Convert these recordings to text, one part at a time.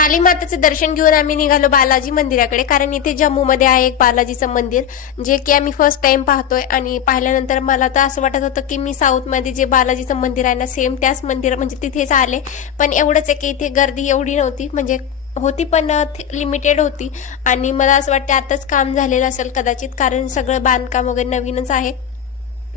काली माताचं दर्शन घेऊन आम्ही निघालो बालाजी मंदिराकडे, कारण इथे जम्मूमध्ये आहे एक बालाजीचं मंदिर, जे की आम्ही फर्स्ट टाइम पाहतोय. आणि पाहिल्यानंतर मला तर असं वाटत होतं की मी साऊथमध्ये जे बालाजीचं मंदिर आहे ना, सेम त्याच मंदिर म्हणजे तिथेच आले. पण एवढंच आहे की इथे गर्दी एवढी नव्हती, म्हणजे होती पण लिमिटेड होती. आणि मला असं वाटतं आताच काम झालेलं असेल कदाचित, कारण सगळं बांधकाम वगैरे नवीनच आहे.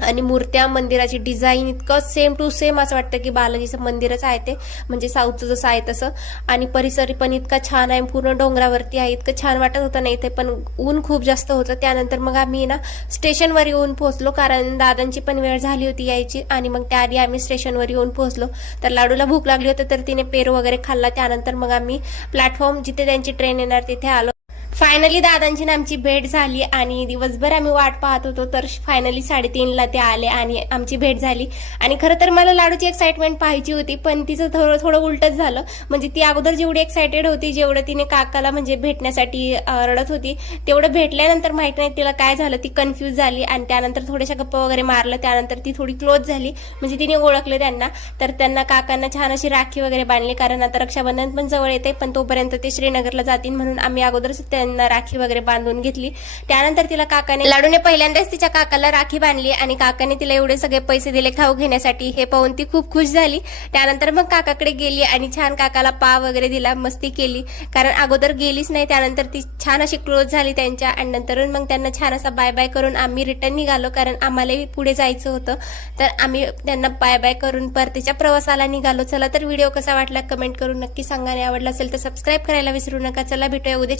आणि मूर्त्या, मंदिराची डिझाईन इतकं सेम टू सेम असं वाटतं की बालाजीचं मंदिरच आहे ते, म्हणजे साऊथचं जसं आहे तसं. आणि परिसर पण इतका छान आहे, पूर्ण डोंगरावरती आहे. इतकं छान वाटत होतं ना इथे, पण ऊन खूप जास्त होतं. त्यानंतर मग आम्ही ना स्टेशनवर येऊन पोहोचलो, कारण दादांची पण वेळ झाली होती यायची. आणि मग त्याआधी आम्ही स्टेशनवर येऊन पोहोचलो. तर लाडूला भूक लागली होती, तर तिने पेरू वगैरे खाल्ला. त्यानंतर मग आम्ही प्लॅटफॉर्म जिथे त्यांची ट्रेन येणार तिथे आलो. फायनली दादांची ना आमची भेट झाली, आणि दिवसभर आम्ही वाट पाहत होतो. तर फायनली 3:30ला ते आले आणि आमची भेट झाली. आणि खरं तर मला लाडूची एक्साइटमेंट पाहायची होती, पण तिचं थोडं उलटच झालं. म्हणजे ती अगोदर जेवढी एक्साइटेड होती, जेवढं तिने काकाला म्हणजे भेटण्यासाठी रडत होती, तेवढं भेटल्यानंतर माहित नाही तिला काय झालं, ती कन्फ्यूज झाली. आणि त्यानंतर थोड्याशा गप्पा वगैरे मारलं, त्यानंतर ती थोडी क्लोज झाली, म्हणजे तिने ओळखलं त्यांना. तर त्यांना काकांना छान अशी राखी वगैरे बांधली, कारण आता रक्षाबंधन पण जवळ येते. पण तोपर्यंत ते श्रीनगरला जातील म्हणून आम्ही अगोदरच त्यांना राखी वगैरे बांधून घेतली. त्यानंतर तिला काकाने, लाडूने पहिल्यांदाच तिच्या काकाला राखी बांधली, आणि काकाने तिला एवढे सगळे पैसे दिले खाऊ घेण्यासाठी. हे पाहून ती खूप खुश झाली. त्यानंतर मग काकाकडे गेली आणि छान काकाला पाव वगैरे दिला, मस्ती केली, कारण अगोदर गेलीच नाही. त्यानंतर ती छान अशी क्लोज झाली त्यांच्या. आणि नंतर मग त्यांना छान असा बाय बाय करून आम्ही रिटर्न निघालो, कारण आम्हालाही पुढे जायचं होतं. तर आम्ही त्यांना बाय बाय करून परतीच्या प्रवासाला निघालो. चला तर व्हिडिओ कसा वाटला कमेंट करून नक्की सांगा, आणि आवडला असेल तर सबस्क्राईब करायला विसरू नका. चला भेटूया उद्या.